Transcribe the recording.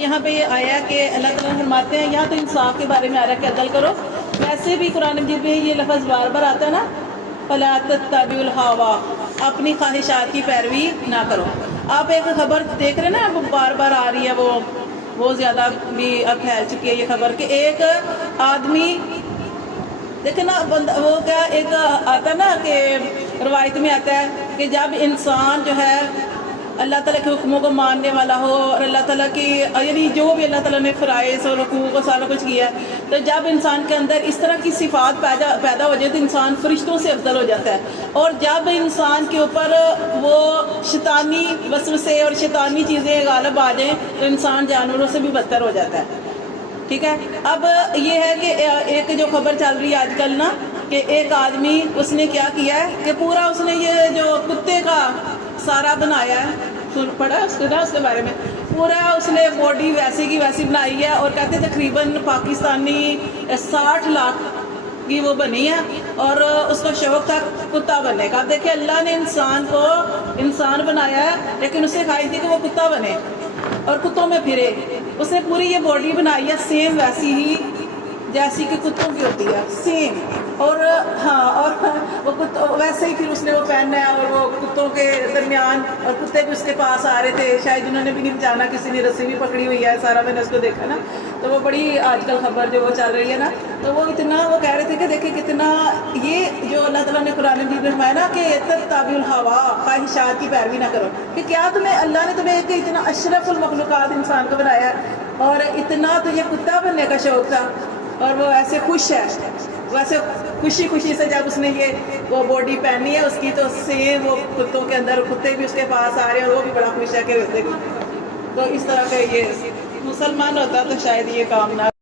یہاں پہ یہ آیا کہ اللہ تعالیٰ فرماتے ہیں، یہاں تو انصاف کے بارے میں آ رہا ہے کہ عدل کرو، ویسے بھی قرآن مجید میں یہ لفظ بار بار آتا ہے نا، فَلَا تَتَّبِعُوا الْهَوَىٰ، اپنی خواہشات کی پیروی نہ کرو۔ آپ ایک خبر دیکھ رہے ہیں نا، وہ بار بار آ رہی ہے، وہ بہت زیادہ بھی اب پھیل چکی ہے یہ خبر کہ ایک آدمی دیکھیں نا، وہ کیا ایک آتا ہے نا کہ روایت میں آتا ہے کہ جب انسان جو ہے اللہ تعالیٰ کے حکموں کو ماننے والا ہو اور اللہ تعالیٰ کی یعنی جو بھی اللہ تعالیٰ نے فرائض اور حقوق و سارا کچھ کیا ہے، تو جب انسان کے اندر اس طرح کی صفات پیدا ہو جائے تو انسان فرشتوں سے افضل ہو جاتا ہے، اور جب انسان کے اوپر وہ شیطانی وسوسے اور شیطانی چیزیں غالب آ جائیں تو انسان جانوروں سے بھی بدتر ہو جاتا ہے۔ ٹھیک ہے، اب یہ ہے کہ ایک جو خبر چل رہی ہے آج کل نا، کہ ایک آدمی اس نے کیا کیا ہے کہ پورا اس نے یہ جو کتے کا سارا بنایا ہے، پڑھا اس کے بارے میں، پورا اس نے باڈی ویسی کی ویسی بنائی ہے، اور کہتے تقریباً پاکستانی 60 لاکھ کی وہ بنی ہے، اور اس کا شوق تھا کتا بننے کا۔ دیکھیں اللہ نے انسان کو انسان بنایا ہے، لیکن اسے خواہش تھی کہ وہ کتا بنے اور کتوں میں پھرے۔ اس نے پوری یہ باڈی بنائی ہے سیم ویسی ہی جیسی کہ کتوں کی ہوتی ہے، سیم، اور ہاں، اور وہ ویسے ہی پھر اس نے وہ پہننا ہے، اور وہ کتوں کے درمیان، اور کتے بھی اس کے پاس آ رہے تھے، شاید انہوں نے بھی نہیں جانا، کسی نے رسی بھی پکڑی ہوئی ہے، سارا میں نے اس کو دیکھا نا، تو وہ بڑی آج کل خبر جو وہ چل رہی ہے نا، تو وہ اتنا وہ کہہ رہے تھے کہ دیکھیں کتنا یہ جو اللہ تعالیٰ نے قرآن مجید میں فرمایا نا کہ تتبعوا الہویٰ، خواہشات کی پیروی نہ کرو، کہ کیا تمہیں اللہ نے تمہیں ایک اتنا اشرف المخلوقات انسان کو بنایا ہے، اور اتنا تو یہ کتا بننے کا شوق تھا، اور وہ ایسے خوش ہے، ویسے خوشی خوشی سے جب اس نے یہ وہ باڈی پہنی ہے اس کی، تو سیم وہ کتوں کے اندر کتے بھی اس کے پاس آ رہے ہیں، اور وہ بھی بڑا خوش ہے کہ تو اس طرح کا یہ مسلمان ہوتا تو شاید یہ کام نہ